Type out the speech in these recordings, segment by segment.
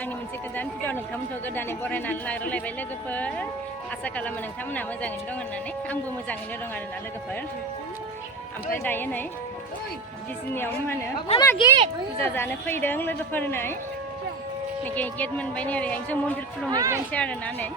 आंनि मोनसे गोदान भिडिअ नोंथांमोनखौ गोदानै बरायनानै रायलायबाय लोगोफोर आसा खालामो नोंथांमोनहा मोजाङैनो दं होननानै आंबो मोजाङैनो दं आरोना लोगोफोर ओमफ्राय दायो नै बिजनियाव मा होनो फुजा जानो फैदों लोगोफोर नै गेट मोनबाय नै ओरैहाय मन्दिर खुलुमहैग्रोनोसै आरोना नै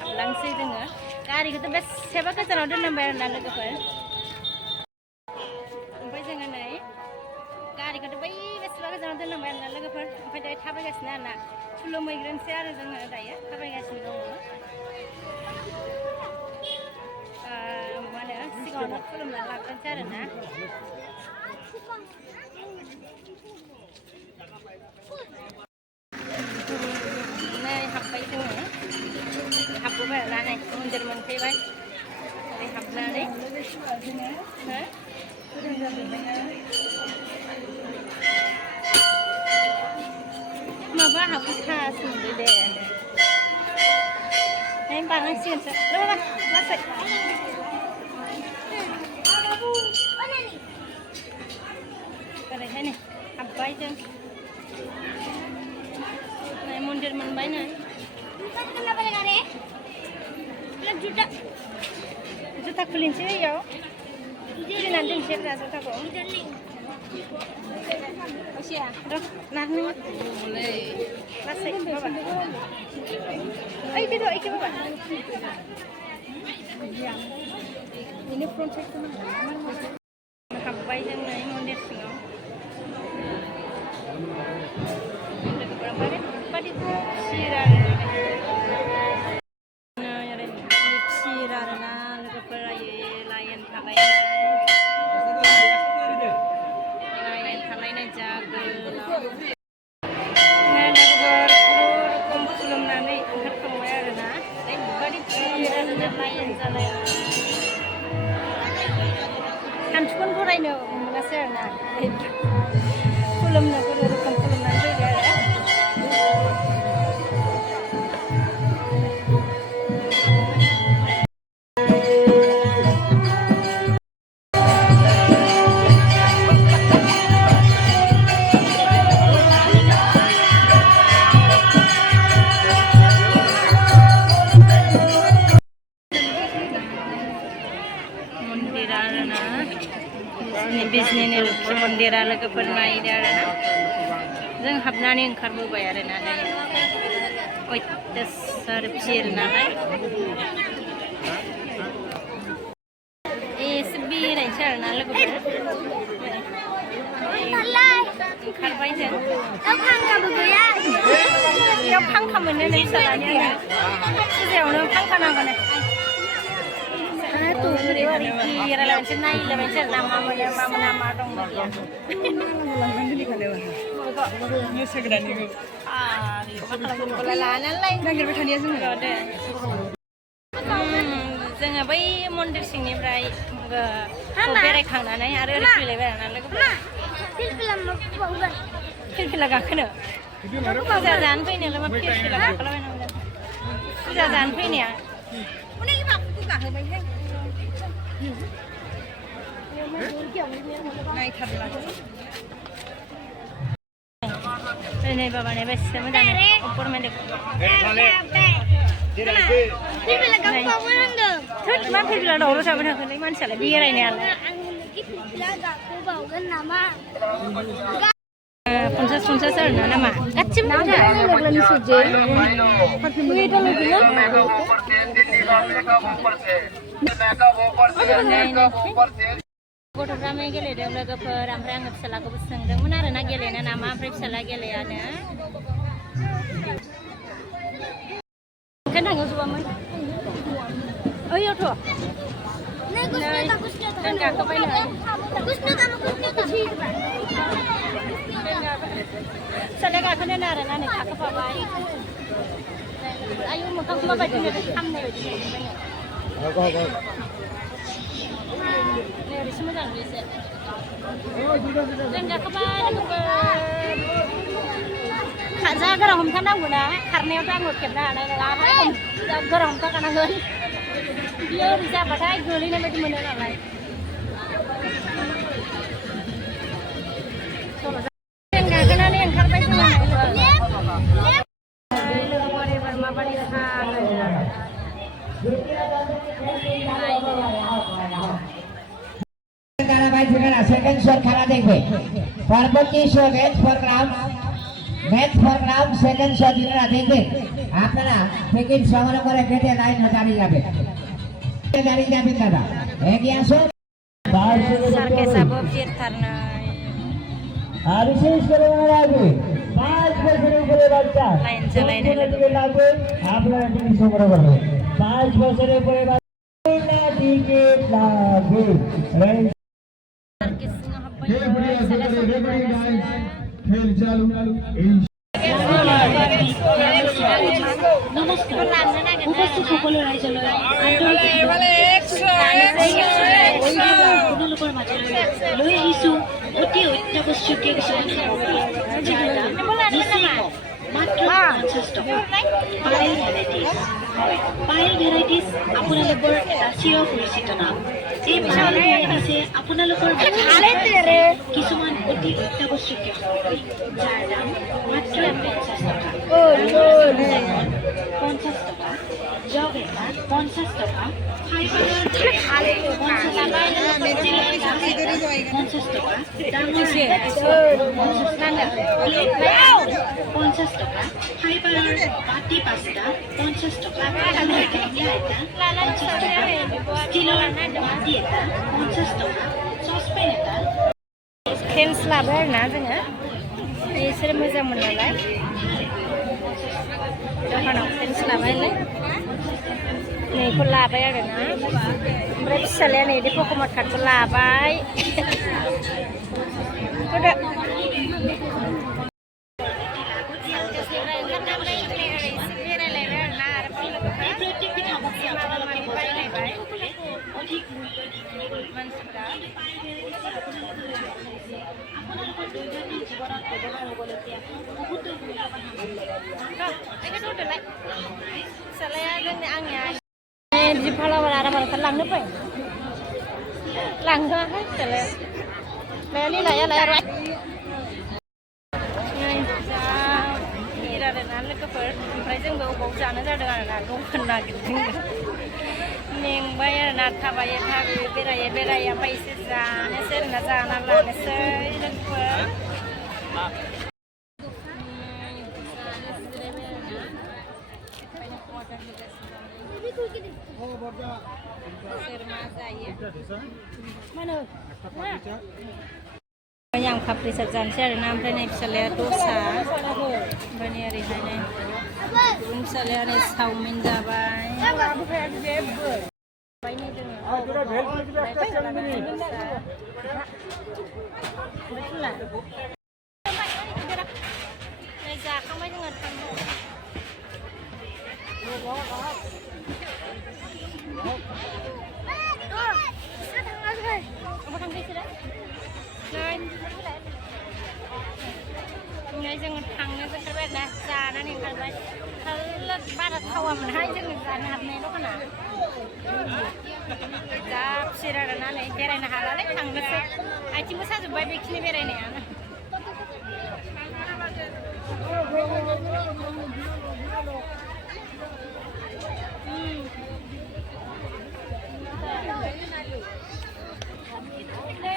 हाबलांसै जोङो गारिखौथ' बेसेबा गोजानाव दोननांबाय आरोना लोगोफोर ओमफ्राय जोङो नै गारिखौथ' बै बेसेबा गोजानाव दोननांबाय आरोना लोगोफोर ओमफ्राय दायो थाबायगासिनो आरोना खुलुमहैग्रोनोसै आरो जोङो दायो थाबायगासिनो दङ मा होनो सिगाङावनो खुलुमनानै लाग्रोनोसै आरोना नै हाबबाय जोङो हाबबोबाय आरोना नै मन्दिर मोनफैबाय ओरै हाबनानै माबा हाबखासो मोनदों दे नै बानांसिगोनसो लासै ओरैहाय नै हाबबाय जों नै मन्दिर मोनबाय नै जुथा खुलिनोसै इयाव खुलिनानै दोनसै ब्रा जुथाखौ र' नारनो लासै बाबा ओइखौ बाबा हाबबाय जों नै मन्दिर सिङाव लोगोफोरा ओरैबायदि खुसिर आरोना लोगोफोर लाइन थालायनाय जा गोलाव लोगोफोर खुनुरुखुम खुलुमनानै ओंखारखांबाय आरोना ओरैबायदि खुसिर आरोना लाइन जालायनाय सानसुखौनो फरायनो मोनासै आरोना खुलुमनो खुनुरुखुम खुलुमनानै फैबाय आरो बिजनिनि लोखि मन्दिरा लोगोफोर नायदो आरोना जों हाबनानै ओंखारबोबाय आरोना दायो अयथासार भिर नालाय एसे बेरायनोसै आरोना लोगोफोर ओंखारबाय जों बेयाव फांखा मोनो नै फिसालानि फुजायावनो फांखा नांगौ रायलायनोसै नायलायनोसै आरोना मा मोनो मा मोना मा दं लानानैलाय नागिरबाय थानाया जोङो दे जोङो बै मन्दिर सिंनिफ्राय बेरायखांनानै आरो ओरै फैलायबाय आरोना लोगोफोर फिरफिला गाखोनो फुजा जानो फैनायालाय मा फिरफिला गाखोलाबायनांगौ फुजा जानो फैनाया गाखोबायहाय नायथारला नै बाबा नै बेसे मोजां अपर में देखो मा फिरफिला दावराव जाबाय थाखोलै मानसियालाय बेरायनायालाय 50 आरोना नामा गासिबो गथ'फ्रा मै गेलेदों लोगोफोर ओमफ्राय आङो फिसालाखौबो सोंदोंमोन आरोना गेलेनो नामा ओमफ्राय फिसाला गेलेयानो ओंखायनो थांजोबामोन ओइयावथ' जों गाखोबाय नै फिसालाया गाखोनो आरोना नै गाखोफाबाय आयु मोखांखौ माबायदि नुदों खामनाय बायदि नुदों नै ओरैसो मोजां नुयो एसे जों गाखोबाय जा गोरा हमथानांगौ ना खारनायावथ' आङो खेबनो हानाय नङा जा गोरा हमथाखानांगोन बियो ओरै जाबाथाय गोलैनाय बायदि मोनो नालाय जों गाखोनानै ओंखारबाय जोङो দেখবে। পরবর্তী show match program second show দিনরা দেখবেন আপনারা টিকিট সংগ্রহ করে গেটে লাইন দাঁড়িয়ে যাবেন দাদা এগিয়ে আসুন আর বিশেষ করে মনে রাখবেন 5 বছরের উপরে বাচ্চা লাগবে আপনারা টিকিট সংগ্রহ করবেন 5 বছরের উপরে বাচ্চা টিকিট লাগবে খেল চালু নমস্কার উপস্থিত সকল রাইজলৈ আপোনালোকৰ মাজলৈ লৈ আহিছোঁ অতি অত্যাৱশ্যকীয় কিছুমান সামগ্ৰী মাত্ৰ 50 টকা পাইল ভেৰাইটিজ আপোনালোকৰ এটা চিৰ পৰিচিত নাম এই পাইল ভেৰাইটিছে আপোনালোকৰ কিছুমান অতি অত্যাৱশ্যকীয় সামগ্ৰী যাৰ দাম মাত্ৰ 50 টকা 50 টকা জগ এটা 50 টকা ফাইবাৰৰ 50 টকা ডাঙৰ 50 টকা ফাইবাৰৰ বাতি 5টা 50 টকা এটা 50 টকা ষ্টিলৰ বাতি এটা 50 টকা সসপেন এটা फेन्स लाबाय आरोना जोङो बिसोर मोजांमोन नालाय दखानाव फेन्स लाबायलाय नैखौ लाबाय आरोना ओमफ्राय फिसालाया नै बे पक'माट कार्डखौ लाबाय होदो बिदि फालाबाला आराम लांनो फै लांहोआखै फिसालाया लाया लाया आरोना लोगोफोर ओमफ्राय जोंबो अबाव जानो जादों आरोना दखान नागिरदों मेंबाय आरोना थाबायो बेरायो ओमफ्राय एसे जानोसै आरोना जाना लानोसै लोगोफोर yang kaprisa जानोसै आरोना ओमफ्राय नै फिसालाया दसा ओमफ्राय नै ओरैहाय नै फिसालाया नै चावमिन जाबाय जाखांबाय जोङो जोङो थांनो ओंखारबाय आरोना जानानै ओंखारबाय बारा थावामोनहाय जोङो जानो हाबनाय दखाना जा खुसि आरोना नै बेरायनो हालालै थांनोसै आथिंबो साजोब्बाय बेखिनि बेरायनायानो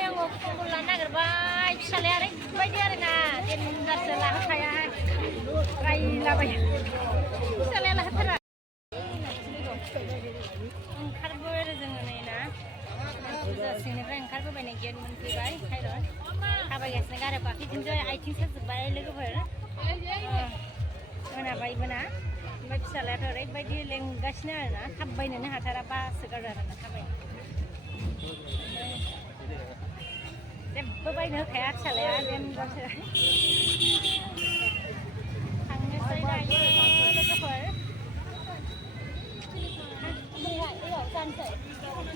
आङो खबर लानो नागिरबाय फिसालाया ओरैबायदि आरोना देनजारसो लाहोखाया रायलाबायो फिसालाया लाहोथारा ओंखारबोबाय आरो जोङो नै ना सिंनिफ्राय ओंखारबोबाय नै गेट मोनफैबाय थायरन थाबायगासिनो गारियाव गाखैफिनसै आथिं साजोब्बाय लोगोफोर मोनाबायबो ना ओमफ्राय फिसालायाथ' ओरैबायदि लेंगासिनो आरोना थाबायनोनो हाथारा बासो गारो आरोना थाबायनो जेबो बायनो होखाया फिसालाया देनजारसो थांनोसै दायो लोगोफोर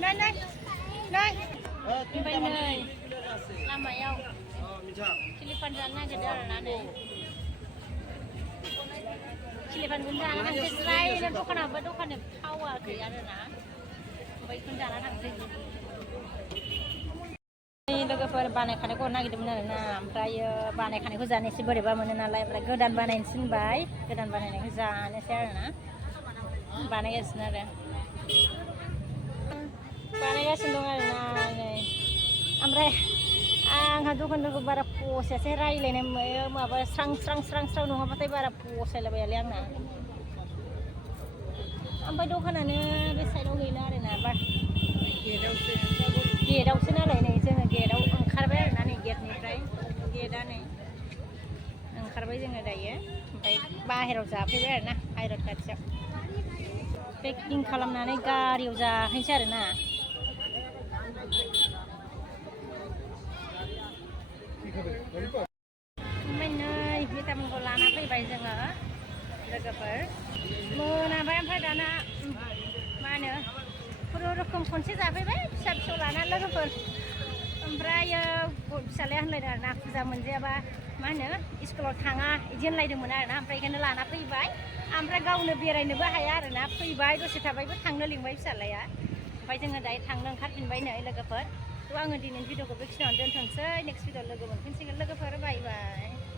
नै ओमफ्राय नै लामायाव खिलिफान जानो नागिरदों आरोना नै खिलिफानखौनो जाना थांसै ज्रायनो दखानाबो दखाननि थावाखै आरोना ओमफ्राय बेखौनो जाना थांसै लोगोफोर बानायखानायखौ नागिरदोंमोन आरोना ओमफ्रायो बानायखानायखौ जानो एसे बोरैबा मोनो नालाय ओमफ्राय गोदान बानायनोसै होनबाय गोदान बानायनायखौ जानोसै आरोना बानायगासिनो आरो बानायगासिनो दं आरोना नै ओमफ्राय आंहा दखानदारखौ बारा फसायासै रायज्लायनाय माबा स्रां नङाबाथाय बारा फसायलाबायालै आंना ओमफ्राय दखानानो बे साइडआव गैला आरोना गेटआवसो नालाय नै जोङो गेटआव ओंखारबाय आरोना नै गेटनिफ्राय गेटआ नै ओंखारबाय जोङो दायो ओमफ्राय बाहेरायाव जाफैबाय आरोना हाइरड खाथियाव पेकिं खालामनानै गारियाव जाहैनोसै आरोना ओमफ्राय नै भिटामिनखौ लाना फैबाय जोङो लोगोफोर मोनाबाय ओमफ्राय दाना मा होनो खुनुरुखुम खनसे जाफैबाय फिसा फिसौ लाना लोगोफोर ओमफ्रायो फिसालाया होनलायदों आरोना फुजा मोनजायाबा मा होनो स्कुलाव थाङा बिदि होनलायदोंमोन आरोना ओमफ्राय बेखायनो लाना फैबाय ओमफ्राय गावनो बेरायनोबो हाया आरोना फैबाय दसे थाबायबो थांनो लिंबाय फिसालाया ओमफ्राय जोङो दायो थांनो ओंखारफिनबाय नै लोगोफोर थ' आङो दिनैनि भिडिअखौ बेखिनियावनो दोनथ'नोसै नेक्स्ट भिडिअ लोगो मोनफिनसिगोन लोगोफोर बाय बाय